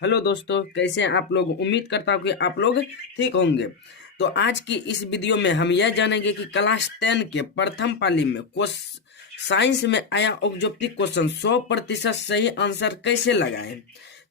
Hello दोस्तों, कैसे हैं आप लोग। उम्मीद करता हूँ कि आप लोग ठीक होंगे। तो आज की इस वीडियो में हम यह जानेंगे कि क्लास 10 के प्रथम पाली में साइंस में आया ऑब्जेक्टिव क्वेश्चन 100% सही आंसर कैसे लगाएं।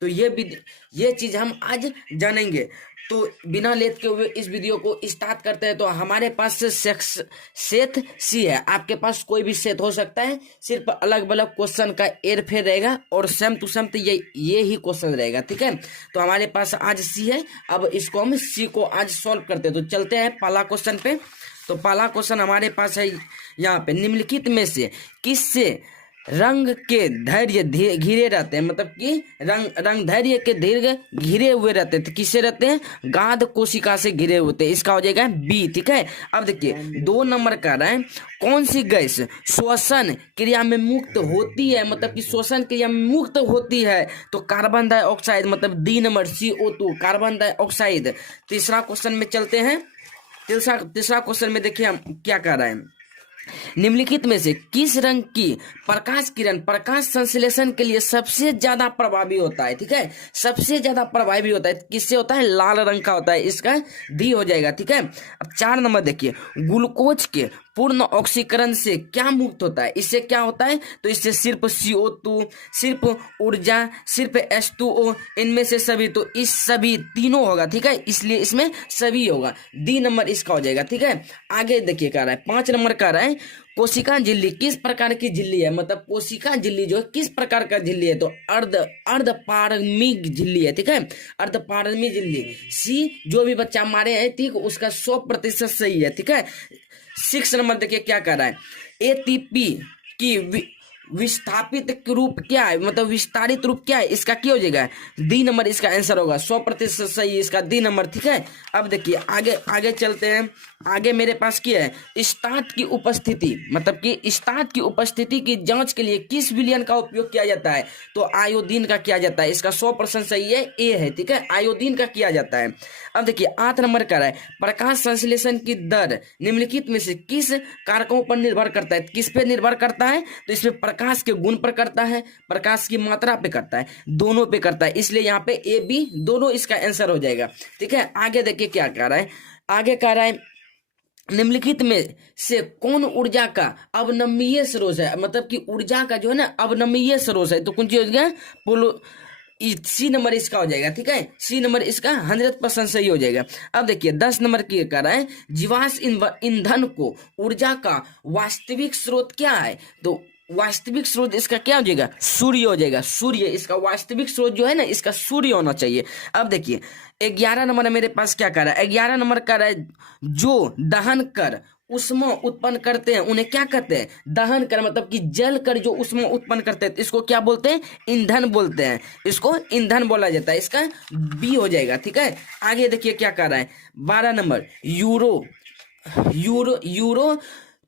तो ये चीज हम आज जानेंगे। तो बिना लेट के हुए इस वीडियो को स्टार्ट करते हैं। तो हमारे पास सेट सी है, आपके पास कोई भी सेट हो सकता है, सिर्फ अलग अलग क्वेश्चन का एर फेर रहेगा और सेम टू सेम तो ये ही क्वेश्चन रहेगा। ठीक है, तो हमारे पास आज सी है। अब इसको हम सी को आज सॉल्व करते हैं। तो चलते हैं पहला क्वेश्चन पे। तो पहला क्वेश्चन हमारे पास है यहाँ पे, निम्नलिखित में से किससे रंग के धैर्य घिरे रहते हैं, मतलब कि रंग धैर्य के दीर्घ घिरे हुए रहते हैं। तो किससे रहते हैं? गाध कोशिका से घिरे होते हैं। इसका हो जाएगा बी। ठीक है, अब देखिए 2 नंबर का रहा है, कौन सी गैस श्वसन क्रिया में मुक्त होती है, मतलब कि श्वसन क्रिया में मुक्त होती है? तो कार्बन डाइऑक्साइड, मतलब D number CO2 carbon dioxide. तीसरा क्वेश्चन में चलते हैं। तीसरा क्वेश्चन में देखिए हम क्या कर रहे हैं, निम्नलिखित में से किस रंग की प्रकाश किरण प्रकाश संश्लेषण के लिए सबसे ज्यादा प्रभावी होता है? ठीक है, सबसे ज्यादा प्रभावी होता है किससे होता है? लाल रंग का होता है। इसका डी हो जाएगा। ठीक है, अब 4 नंबर देखिए, ग्लूकोज के पूर्ण ऑक्सीकरण से क्या मुक्त होता है? इससे क्या होता है? तो इससे सिर्फ CO2, सिर्फ ऊर्जा, सिर्फ H2O, इनमें से सभी। तो इस सभी तीनों होगा। ठीक है, इसलिए इसमें सभी होगा। डी नंबर इसका हो जाएगा। ठीक है, आगे देखिए कह रहा है 5 नंबर का रहा है, कोशिका झिल्ली किस प्रकार की झिल्ली है? मतलब कोशिका झिल्ली जो है किस प्रकार का झिल्ली है? तो अर्धपारगमिक झिल्ली है। ठीक है, अर्धपारगमिक झिल्ली। सी जो भी बच्चा मारे हैं, ठीक, उसका 100% सही है। ठीक है, 6 नंबर देखिए क्या कर रहा है, ATP की विस्थापित रूप क्या है, मतलब विस्तारित रूप क्या है? इसका क्या हो जाएगा? डी नंबर इसका आंसर होगा। 100% सही इसका डी नंबर। ठीक है, अब देखिए आगे आगे चलते हैं। आगे मेरे पास क्या है, स्टार्ट की उपस्थिति, मतलब कि स्टार्ट की उपस्थिति की जांच के लिए किस विलयन का उपयोग किया जाता है? तो आयोडीन का किया जाता है। इसका 100% सही है, ए है। ठीक है, आयोडीन का किया जाता है। अब देखिए 8 नंबर का है, प्रकाश संश्लेषण की दर निम्नलिखित में से किस कारकों पर निर्भर करता है? किस पे निर्भर करता है? तो इसमें प्रकाश के गुण पर करता है, प्रकाश की मात्रा पे करता है, दोनों पे करता है। इसलिए यहाँ पे ए बी दोनों इसका आंसर हो जाएगा। ठीक है, आगे देखिए क्या कह रहा है, आगे कह रहा है निम्नलिखित में से कौन ऊर्जा का अवनमीय स्रोत है? मतलब कि ऊर्जा का जो है ना अवनमीय स्रोत है। तो कौन सी हो गया? पोलो सी नंबर इसका हो जाएगा। ठीक है, सी नंबर इसका 100% सही हो जाएगा। अब देखिए 10 नंबर की कर रहा है, जीवाश्म ईंधन को ऊर्जा का वास्तविक स्रोत क्या है? तो वास्तविक स्रोत इसका क्या हो जाएगा? सूर्य हो जाएगा। सूर्य इसका वास्तविक स्रोत जो है ना, इसका सूर्य होना चाहिए। अब देखिए 11 नंबर मेरे पास क्या कर रहा है, 11 नंबर कर रहा है, जो दहन कर उष्मा उत्पन्न करते हैं उन्हें क्या कहते हैं? दहन कर, मतलब कि जल कर जो उष्मा उत्पन्न करते हैं, इसको क्या बोलते हैं? ईंधन बोलते हैं। इसको ईंधन बोला जाता है। इसका बी हो जाएगा। ठीक है, आगे देखिए क्या कर रहा है, 12 number, euro euro euro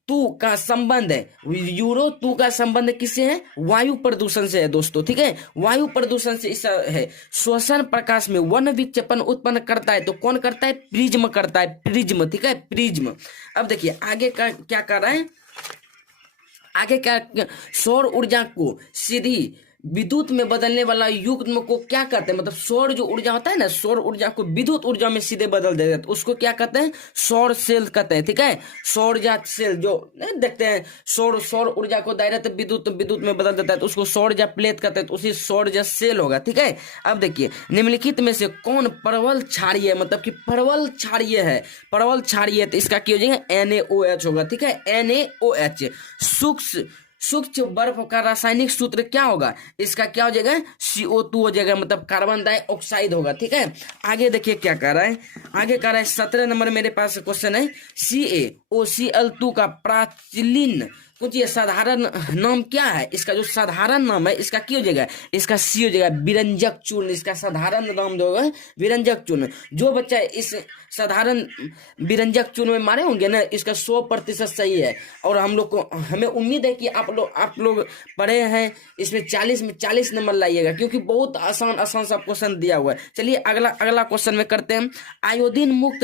two का संबंध है, यूरो टू का संबंध किससे है? वायु प्रदूषण से है दोस्तों। ठीक है, वायु प्रदूषण से इसका है। श्वसन प्रकाश में वन विक्षेपण उत्पन्न करता है, तो कौन करता है? प्रिज्म करता है, प्रिज्म। ठीक है, प्रिज्म। अब देखिए आगे का क्या कर रहा है, आगे क्या, सौर ऊर्जा को सीधी विद्युत में बदलने वाला युग्म को क्या कहते हैं? मतलब सौर जो ऊर्जा होता है ना, सौर ऊर्जा को विद्युत ऊर्जा में सीधे बदल देते हैं, तो उसको क्या कहते हैं? सौर सेल कहते हैं। ठीक है, सौर ऊर्जा सेल जो नहीं देखते हैं, सौर ऊर्जा को डायरेक्ट विद्युत में बदल देता है, तो उसको सौर ऊर्जा प्लेट कहते हैं, तो उसी सौर ऊर्जा सेल होगा। ठीक है, अब देखिए निम्नलिखित में से कौन प्रबल क्षारीय, मतलब कि प्रबल क्षारीय है? प्रबल क्षारीय, तो इसका क्या हो जाएगा? NaOH होगा। ठीक है, NaOH। सूक्ष्म बर्फ का रासायनिक सूत्र क्या होगा? इसका क्या हो जाएगा? CO2 हो जाएगा, मतलब कार्बन डाइऑक्साइड होगा। ठीक है, आगे देखिए क्या कर रहा है, आगे कर रहा है 17 नंबर मेरे पास क्वेश्चन है, CaOCl2 का प्राचीन कुछ ये साधारण नाम क्या है? इसका जो साधारण नाम है इसका क्या हो जाएगा? इसका सी हो जाएगा, विरंजक चूर्ण। इसका साधारण नाम जो है विरंजक चूर्ण। जो बच्चा इस साधारण विरंजक चूर्ण में मारे होंगे ना, इसका 100% सही है। और हम लोग को हमें उम्मीद है कि आप लोग पढ़े हैं, इसमें 40 में 40 नंबर लाइएगा, क्योंकि बहुत आसान आसान सा क्वेश्चन दिया हुआ है। चलिए अगला क्वेश्चन में करते हैं, आयोडीन मुक्त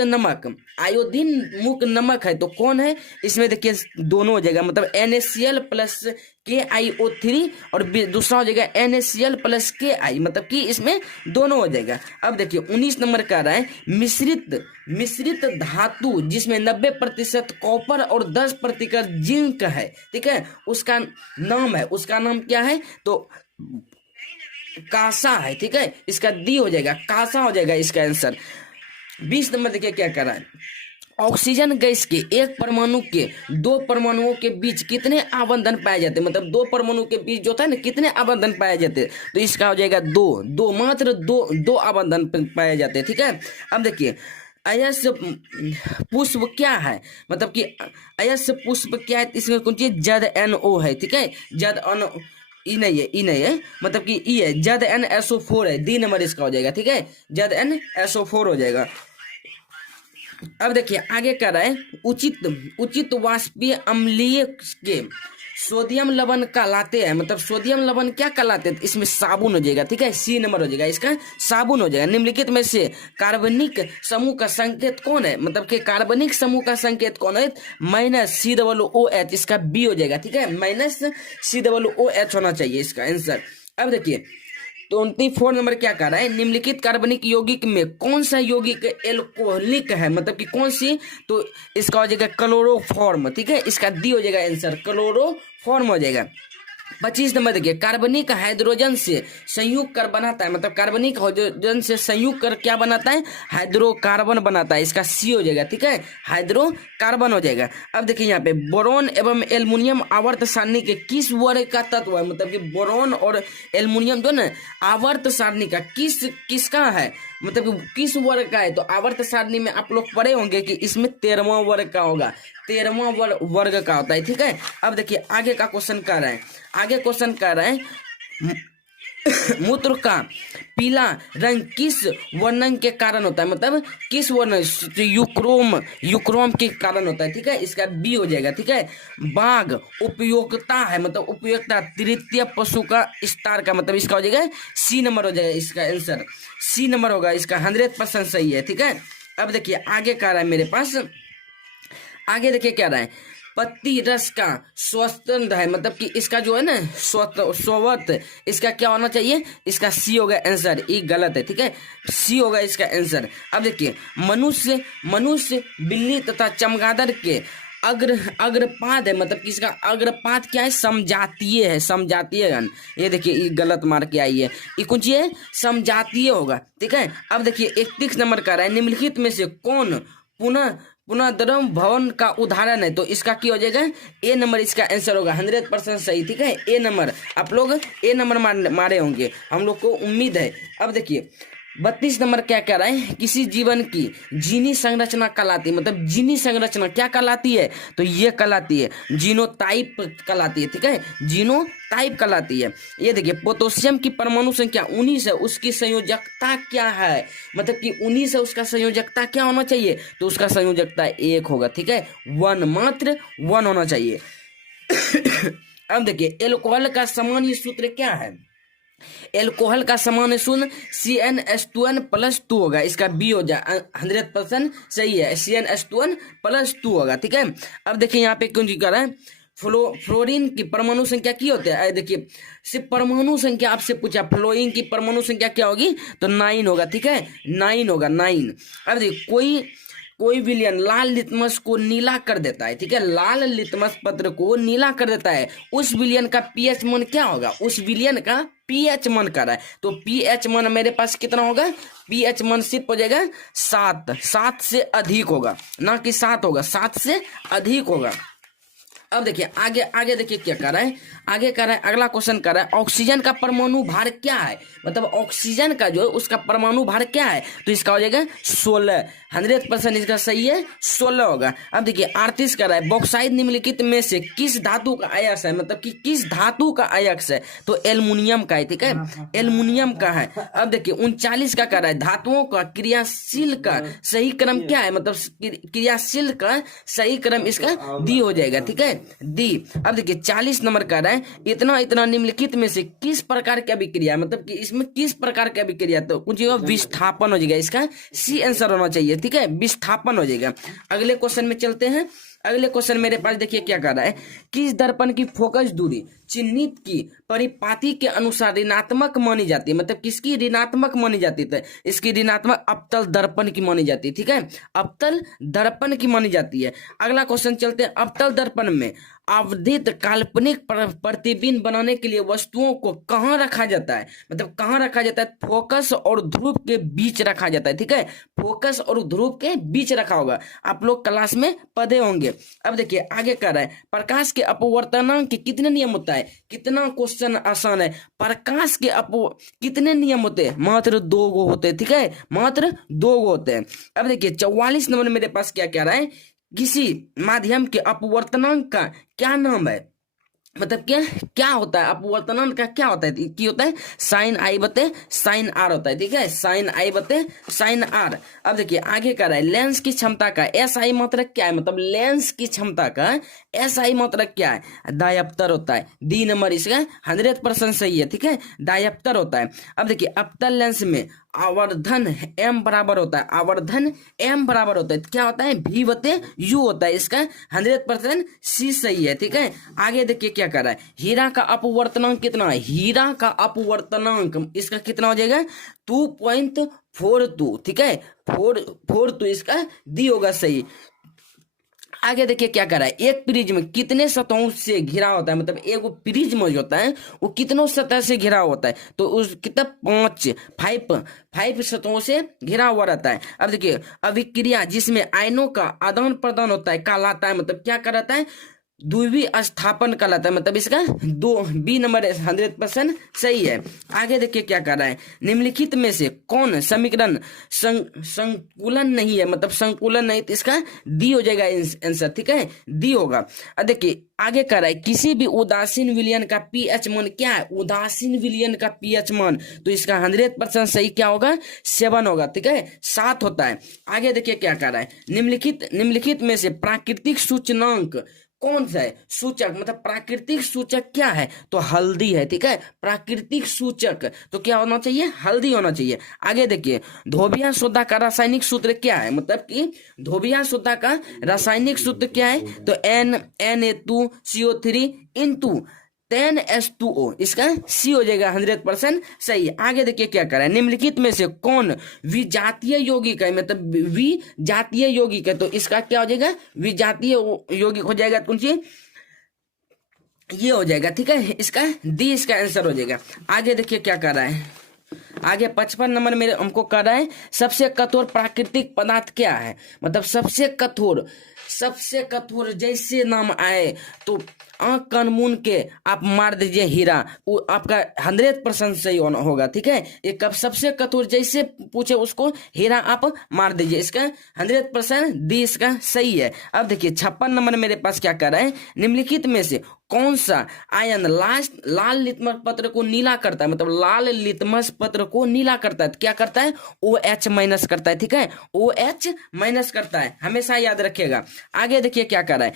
नमक है तो कौन है? इसमें देखिए दोनों हो जाएगा, मतलब NaCl प्लस KiO3 और दूसरा हो जाएगा NaCl प्लस Ki, मतलब कि इसमें दोनों हो जाएगा। अब देखिए 19 नंबर का रहा है मिश्रित धातु जिसमें 90% कॉपर और 10% जिंक है, ठीक है, उसका नाम क्या है, तो कांसा है, ठीक है, इसका डी हो जाएगा, कांसा हो जाएगा इसका आंसर। 20 नंबर देखिए क्या कर रहा है, ऑक्सीजन गैस के एक परमाणु के दो परमाणुओं के बीच कितने आबंधन पाए जाते हैं, मतलब दो परमाणु के बीच जो था ना कितने आबंधन पाए जाते हैं, तो इसका हो जाएगा दो, मात्र दो आबंधन पाए जाते हैं, ठीक है। अब देखिए अयस्क पुष्प क्या है, मतलब कि अयस्क पुष्प क्या है, इसमें कौन चीज ZNO है, ठीक है, ZNO ई नहीं है, मतलब कि ई है, ZnSO4 है, डी नंबर इसका हो जाएगा, ठीक है, ZnSO4 हो जाएगा। अब देखिए आगे कर रहा है उचित वाष्पीय अम्लीय के सोडियम लवण कहलाते हैं, मतलब सोडियम लवण क्या कहलाते हैं, इसमें साबुन हो जाएगा, ठीक है, सी नंबर हो जाएगा इसका, साबुन हो जाएगा। निम्नलिखित में से कार्बनिक समूह का संकेत कौन है, मतलब कि कार्बनिक समूह का संकेत कौन है, -COOH, इसका बी हो जाएगा, ठीक है, -COOH होना चाहिए इसका आंसर। अब देखिए 24 नंबर क्या कह रहा है, निम्नलिखित कार्बनिक यौगिक में कौन सा यौगिक एल्कोहलिक है, मतलब कि कौन सी, तो इसका हो जाएगा क्लोरोफॉर्म, ठीक है, इसका डी हो जाएगा आंसर, क्लोरोफॉर्म हो जाएगा। 25 नंबर देखिए कार्बनिक हाइड्रोजन से संयुक्त कर बनाता है, मतलब कार्बनिक हाइड्रोजन से संयुक्त कर क्या बनाता है, हाइड्रोकार्बन बनाता है, इसका सी हो जाएगा, ठीक है, हाइड्रोकार्बन हो जाएगा। अब देखिए यहाँ पे बोरोन एवं एल्युमिनियम आवर्त सारणी के किस वर्ग का तत्व है, मतलब कि बोरोन और एल्युमिनियम जो ना आवर्त सारणी का किसका है, मतलब किस वर्ग का है, तो आवर्त सारणी में आप लोग पढ़े होंगे कि इसमें 13वां वर्ग का होगा, 13वां वर्ग का होता है, ठीक है। अब देखिए आगे का क्वेश्चन कर रहे हैं, आगे क्वेश्चन कर रहे हैं मूत्र का पीला रंग किस वर्णन के कारण होता है, मतलब किस वर्ण, यूक्रोम के कारण होता है, ठीक है, इसका बी हो जाएगा, ठीक है। बाघ उपयोगिता है, मतलब उपयोगिता तृतीय पशु का स्टार का, मतलब इसका हो जाएगा सी नंबर हो जाएगा इसका आंसर, सी नंबर होगा इसका, 100% सही है, ठीक है। अब देखिए आगे कह रहा है मेरे पास, आगे देखिए क्या रहा है, पत्ती रस का स्वतंत्र है, मतलब कि इसका जो है ना स्वत, इसका क्या होना चाहिए, इसका सी होगा आंसर, ये गलत है, ठीक है, सी होगा इसका आंसर। अब देखिए मनुष्य बिल्ली तथा चमगादड़ के अग्रपाद है, मतलब कि इसका अग्रपाद क्या है, समजातीय गण, ये देखिए ये गलत मार के आई है, ये कुछ ये समजातीय होगा, ठीक है। अब देखिए 31 नंबर का रहा है, निम्नलिखित में से कौन पुनर्द्रव भवन का उदाहरण है, तो इसका क्या हो जाएगा, ए नंबर इसका आंसर होगा, 100% सही, ठीक है, ए नंबर, आप लोग ए नंबर मारे होंगे, हम लोग को उम्मीद है। अब देखिए 32 नंबर क्या कह रहा है, किसी जीवन की जीनी संरचना कहलाती है, मतलब जीनी संरचना क्या कहलाती है, तो ये कहलाती है जीनोटाइप कहलाती है, ठीक है, जीनोटाइप कहलाती है। ये देखिए पोटेशियम की परमाणु संख्या 19 है, उसकी संयोजकता क्या है, मतलब कि 19 है, उसका संयोजकता क्या होना चाहिए, तो उसका संयोजकता 1 होगा, ठीक है, 1, मात्र 1 होना चाहिए। अब देखिए एल्कोहल का सामान्य सूत्र क्या है, एल्कोहल का सामान्य सूत्र CnH2n+2 होगा, इसका बी हो जाए, 100% सही है, CnH2n+2 होगा, ठीक है। अब देखिए यहाँ पे क्यों जी कर रहा है, फ्लोरीन की परमाणु संख्या क्या होती है, देखिए सिर्फ परमाणु संख्या आपसे पूछा, फ्लोरीन की परमाणु संख्या क्या होगी, तो 9 होगा, ठीक है, 9 होगा, 9। अब देखिए कोई विलयन लाल लिटमस को नीला कर देता है, ठीक है, लाल लिटमस पत्र को नीला कर देता है, उस विलयन का पीएच मान क्या होगा, उस विलयन का पीएच मान कर रहा है, तो पीएच मान मेरे पास कितना होगा, पीएच मान सिर्फ हो जाएगा 7 से अधिक होगा, ना कि 7 होगा, 7 से अधिक होगा। अब देखिए आगे देखिए क्या कर रहा है, आगे कर रहा है, अगला क्वेश्चन कर रहा है ऑक्सीजन का परमाणु भार क्या है, मतलब ऑक्सीजन का जो उसका परमाणु भार क्या है, तो इसका हो जाएगा 16, 100% इसका सही है, 16 होगा। अब देखिए 38 कर रहा है बॉक्साइड निम्नलिखित में से किस धातु का अयस्क है, मतलब कि किस धातु का अयस्क है, तो एल्युमिनियम का है, ठीक है, एल्युमिनियम का है। अब देखिए 39 का कर रहा है धातुओं का क्रियाशील का सही क्रम क्या है, मतलब क्रियाशील का सही क्रम इसका डी हो जाएगा, ठीक है, डी। अब देखिए 40 नंबर का रहा है इतना निम्नलिखित में से किस प्रकार की अभिक्रिया, मतलब कि इसमें किस प्रकार की अभिक्रिया, तो कुछ विस्थापन हो जाएगा, इसका सी आंसर होना चाहिए, ठीक है, विस्थापन हो जाएगा। अगले क्वेश्चन में चलते हैं, अगले क्वेश्चन मेरे पास देखिए क्या कर रहा है, किस दर्पण की फोकस दूरी चिन्हित की परिपाटी के अनुसार ऋणात्मक मानी जाती है, मतलब किसकी ऋणात्मक मानी जाती है, इसकी ऋणात्मक अवतल दर्पण की मानी जाती है, ठीक है, अवतल दर्पण की मानी जाती है। अगला क्वेश्चन चलते हैं, अवतल दर्पण में आवधित काल्पनिक प्रतिबिंब बनाने के लिए वस्तुओं को कहाँ रखा जाता है, मतलब कहाँ रखा जाता है, फोकस और ध्रुव के बीच रखा जाता है, ठीक है, फोकस और ध्रुव के बीच रखा होगा, आप लोग क्लास में पढ़े होंगे। अब देखिए आगे कर रहा है, प्रकाश के अपवर्तनांक के कितने नियम होता है, कितना क्वेश्चन आसान है, प्रकाश के कितने नियम होते हैं, मात्र 2 गो होते हैं, ठीक है, मात्र 2 गो होते हैं। अब देखिए 44 नंबर मेरे पास क्या कह रहा है, किसी माध्यम के अपवर्तनांक का क्या नाम है, मतलब क्या क्या होता है, अपवर्तनांक का क्या होता है, की होता है साइन आई बते साइन आर होता है, ठीक है, साइन आई बते साइन आर। अब देखिए आगे कर रहा है, लेंस की क्षमता का एस आई मात्रक क्या है, मतलब लेंस की क्षमता का एस आई मात्रक क्या है, डायप्टर होता है, डी नंबर इसका 100% सही है, ठीक है, डायप्टर होता है। अब देखिए अवतल लेंस में आवर्धन m बराबर होता है, आवर्धन m बराबर होता है, क्या होता है v बते u होता है, इसका 100% सी सही है, ठीक है। आगे देखिए क्या कर रहा है, हीरा का अपवर्तनांक कितना है, हीरा का अपवर्तनांक इसका कितना हो जाएगा 2.42, ठीक है, 442 इसका डी होगा सही। आगे देखिए क्या कर रहा है, एक प्रिज्म कितने सतहों से घिरा होता है, मतलब एक प्रिज्म जो होता है वो कितनों सतह से घिरा होता है, तो उस कितना 5 सतहों से घिरा हुआ रहता है। अब देखिए अभिक्रिया जिसमें आयनों का आदान प्रदान होता है कहलाता है, मतलब क्या कहलाता है, द्विवीय स्थापन कहलाता है, मतलब इसका 2 बी नंबर 100% सही है। आगे देखिए क्या कर रहा है, निम्नलिखित में से कौन समीकरण संकुलन नहीं है, मतलब संकुलन नहीं, तो इसका डी हो जाएगा आंसर, ठीक है, डी होगा। अब देखिए आगे कर रहा है, किसी भी उदासीन विलयन का पीएच मान क्या है, उदासीन विलयन का पीएच मान, तो इसका 100% सही क्या होगा 7 होगा, ठीक है, 7 होता है। आगे देखिए क्या कर रहा है, निम्नलिखित में से प्राकृतिक सूचकांक कौन सा है, सूचक, मतलब प्राकृतिक सूचक क्या है, तो हल्दी है, ठीक है, प्राकृतिक सूचक तो क्या होना चाहिए, हल्दी होना चाहिए। आगे देखिए धोबिया सोडा का रासायनिक सूत्र क्या है, मतलब कि धोबिया सोडा का रासायनिक सूत्र क्या है, तो Na2CO3 इंटू 10H2O, इसका सी हो जाएगा 100% सही। आगे देखिए क्या कर रहा है, निम्नलिखित में से कौन विजातीय यौगिक है, मतलब विजातीय यौगिक है, तो इसका क्या हो जाएगा विजातीय यौगिक हो जाएगा, कौन सी ये हो जाएगा, ठीक है, इसका डी इसका आंसर हो जाएगा। आगे देखिए क्या कर रहा है, आगे 55 नंबर मेरे हमको कर रहा है, सबसे कठोर प्राकृतिक पदार्थ क्या है, मतलब सबसे कठोर जैसे नाम आए तो आंख कानून के आप मार दीजिए हीरा, वो आपका 100% सही होगा, ठीक है, ये कब सबसे कठोर जैसे पूछे उसको हीरा आप मार दीजिए, इसका 100% डी इसका सही है। अब देखिए 56 नंबर मेरे पास क्या कर रहा है, निम्नलिखित में से कौन सा आयन लाल लिटमस पत्र को नीला करता है, मतलब लाल लिटमस पत्र को नीला करता है, तो क्या करता है OH माइनस करता है, ठीक है, OH माइनस करता है, हमेशा याद रखिएगा। आगे देखिए क्या कर रहा है,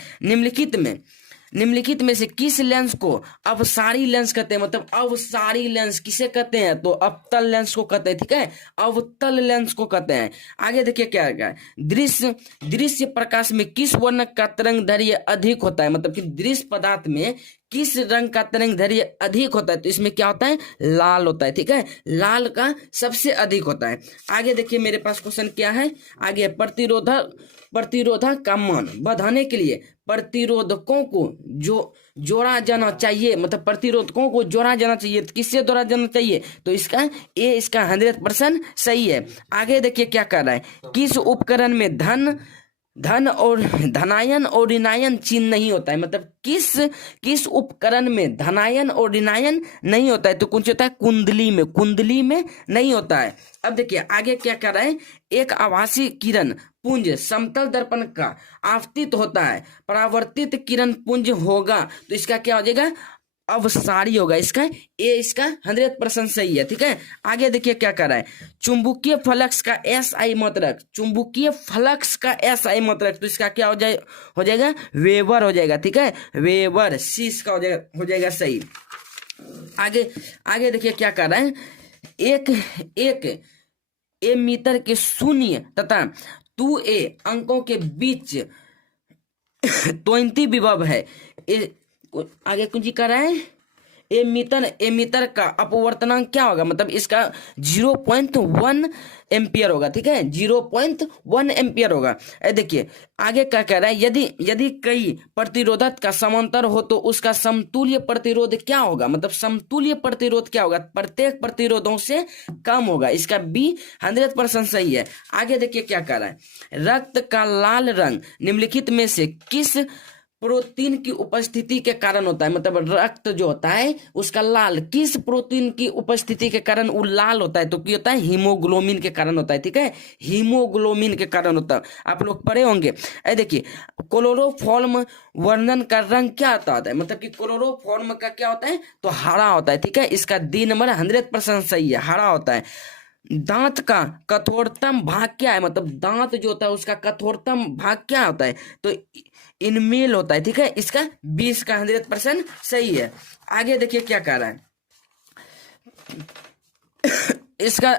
निम्नलिखित में से किस लेंस को अवसारी लेंस कहते हैं, मतलब अवसारी लेंस किसे कहते हैं, तो अवतल लेंस को कहते हैं, ठीक है, अवतल लेंस को कहते हैं। आगे देखिए क्या है, दृश्य प्रकाश में किस वर्ण का तरंग दैर्घ्य अधिक होता है, मतलब कि दृश्य पदार्थ में किस रंग का तरंग दैर्घ्य अधिक होता है, तो इसमें क्या होता है लाल होता है, ठीक है, लाल का सबसे अधिक होता है। आगे देखिए मेरे पास क्वेश्चन क्या है, आगे प्रतिरोधक का मान बढ़ाने के लिए प्रतिरोधकों को जोड़ा जाना चाहिए, मतलब प्रतिरोधकों को जोड़ा जाना चाहिए, तो किससे जोड़ा जाना चाहिए, तो इसका 100% सही है। आगे देखिए क्या कर रहा है, किस उपकरण में धन और धनायन और ऋणायन चिन्ह नहीं होता है, मतलब किस उपकरण में धनायन और ऋणायन नहीं होता है, तो कौन सा होता है कुंडली में नहीं होता है। अब देखिए आगे क्या कर रहा है, एक आभासी किरण पुंज समतल दर्पण का आपतित होता है, परावर्तित किरण पुंज होगा, तो इसका क्या हो जाएगा अवसारी होगा, इसका 100% सही है, ठीक है। आगे देखिए क्या कर रहा है, चुंबकीय फ्लक्स का SI मात्रक, तो इसका क्या हो जाएगा वेबर हो जाएगा, ठीक है, वेबर सी इसका हो जाएगा सही। आगे देखिए क्या कर रहा है, एक मीटर के 0 तथा 2a अंकों के बीच 20 विभव है। आगे कुछ कर रहा है, एमीटर का अपवर्तनांक क्या होगा, मतलब इसका 0.1 एम्पियर होगा, ठीक है, 0.1 एम्पियर होगा। देखिए आगे क्या कह रहा है, यदि कई प्रतिरोधक का समांतर हो तो उसका समतुल्य प्रतिरोध क्या होगा, मतलब समतुल्य प्रतिरोध क्या होगा, प्रत्येक प्रतिरोधों से कम होगा। इसका बी 100% सही है। आगे देखिए क्या कह रहा है, रक्त का लाल रंग निम्नलिखित में से किस प्रोटीन की उपस्थिति के कारण होता है, मतलब रक्त जो होता है उसका लाल किस प्रोटीन की उपस्थिति के कारण वो लाल होता है, तो क्या होता है, हीमोग्लोबिन के कारण होता है, ठीक है, हीमोग्लोबिन के कारण होता है। आप लोग पढ़े होंगे। देखिए क्लोरोफॉर्म वर्णन का रंग क्या होता है, मतलब कि क्लोरोफॉर्म का क्या होता है, तो हरा होता है, ठीक है। इसका डी नंबर 100% सही है, हरा होता है। दांत का कठोरतम भाग क्या है, मतलब दांत जो होता है उसका कठोरतम भाग क्या होता है, तो इनमेल होता है, ठीक है। इसका 20 का 100% सही है। आगे देखिए क्या कह रहा है, इसका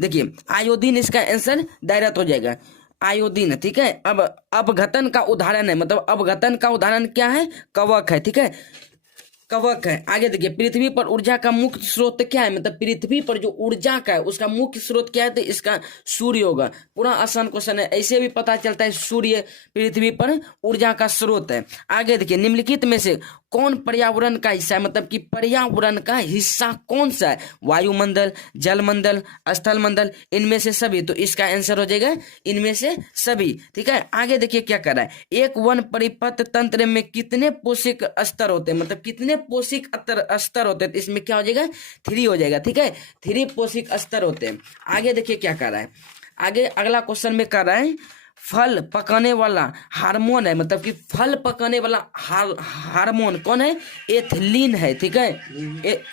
देखिए आयोडीन, इसका आंसर डायरेक्ट हो जाएगा, आयोडीन, ठीक है। अब अपघटन का उदाहरण है, मतलब अपघटन का उदाहरण क्या है, कवक है, ठीक है, कवक है। आगे देखिए पृथ्वी पर ऊर्जा का मुख्य स्रोत क्या है, मतलब पृथ्वी पर जो ऊर्जा का है उसका मुख्य स्रोत क्या है, तो इसका सूर्य होगा। पूरा आसान क्वेश्चन है, ऐसे भी पता चलता है सूर्य पृथ्वी पर ऊर्जा का स्रोत है। आगे देखिए निम्नलिखित में से कौन पर्यावरण का हिस्सा है, मतलब कि पर्यावरण का हिस्सा कौन सा है, वायुमंडल, जलमंडल, स्थलमंडल, इनमें से सभी, तो इसका आंसर हो जाएगा इनमें से सभी, ठीक है। आगे देखिए क्या कर रहा है, एक वन परिपथ तंत्र में कितने पोषक स्तर होते हैं, मतलब कितने पोषक स्तर होते हैं, तो इसमें क्या हो जाएगा, 3 हो जाएगा, ठीक है, 3 पोषक स्तर होते हैं। आगे देखिए क्या कर रहा है, आगे अगला क्वेश्चन में कर रहा है फल पकाने वाला हार्मोन है, मतलब कि फल पकाने वाला हार्मोन कौन है, एथिलीन है, ठीक है,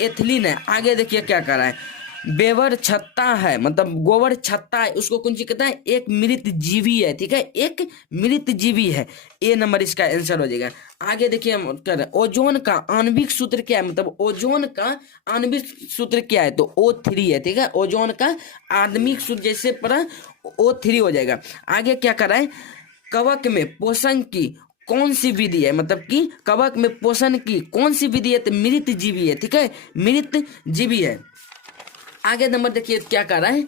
एथिलीन है। आगे देखिए क्या कर रहा है, बेवर छत्ता है, मतलब गोबर छत्ता है, उसको कौन सी कहता है, एक मृत जीवी है, ठीक है, एक मृत जीवी है। ए नंबर इसका आंसर हो जाएगा। आगे देखिए हम कर रहे हैं, ओजोन का आणविक सूत्र क्या है, मतलब ओजोन का आणविक सूत्र क्या है, तो O3 है, ठीक है, ओजोन का आणविक सूत्र जैसे पढ़ा O3 हो जाएगा। आगे क्या कर रहा है, कवक में पोषण की कौन सी विधि है, मतलब कि कवक में पोषण की कौन सी विधि है, तो मृत जीवी है, ठीक है, मृत जीवी है। आगे नंबर देखिए क्या कर रहा है,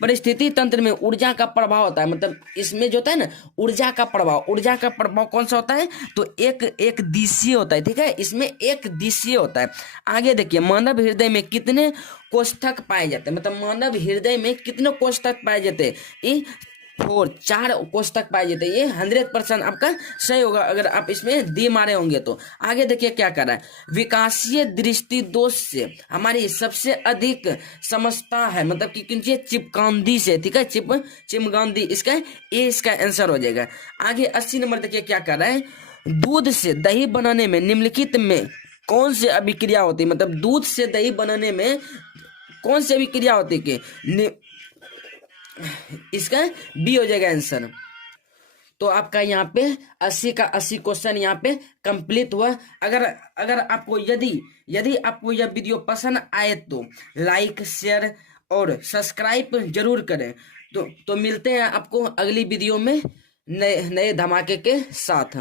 परिस्थिति तंत्र में ऊर्जा का प्रभाव होता है, मतलब इसमें जो होता है ना ऊर्जा का प्रभाव कौन सा होता है, तो एक दिशीय होता है, ठीक है, इसमें एक दिशीय होता है। आगे देखिए मानव हृदय में कितने कोष्ठक पाए जाते हैं, मतलब मानव हृदय में कितने कोष्ठक पाए जाते हैं, ये 4 कोष्ठक पाए जाते हैं। ये 100% आपका सही होगा अगर आप इसमें दी मारे होंगे तो। आगे देखिए क्या कर रहा है, विकासीय दृष्टि दोष से हमारी सबसे अधिक समस्या है, मतलब कि किंचे चिपकांदी से, ठीक है, चिमगांदी, इसका ए इसका आंसर हो जाएगा। आगे 80 नंबर देखिए क्या कर रहा है, दूध से दही बनाने में निम्नलिखित में कौन सी अभिक्रिया होती है, मतलब दूध से दही बनाने में कौन सी अभिक्रिया होती है, इसका बी हो जाएगा आंसर। तो आपका यहाँ पे 80 का 80 क्वेश्चन यहाँ पे कंप्लीट हुआ। अगर आपको यदि आपको यह वीडियो पसंद आए तो लाइक, शेयर और सब्सक्राइब जरूर करें। तो मिलते हैं आपको अगली वीडियो में नए धमाके के साथ।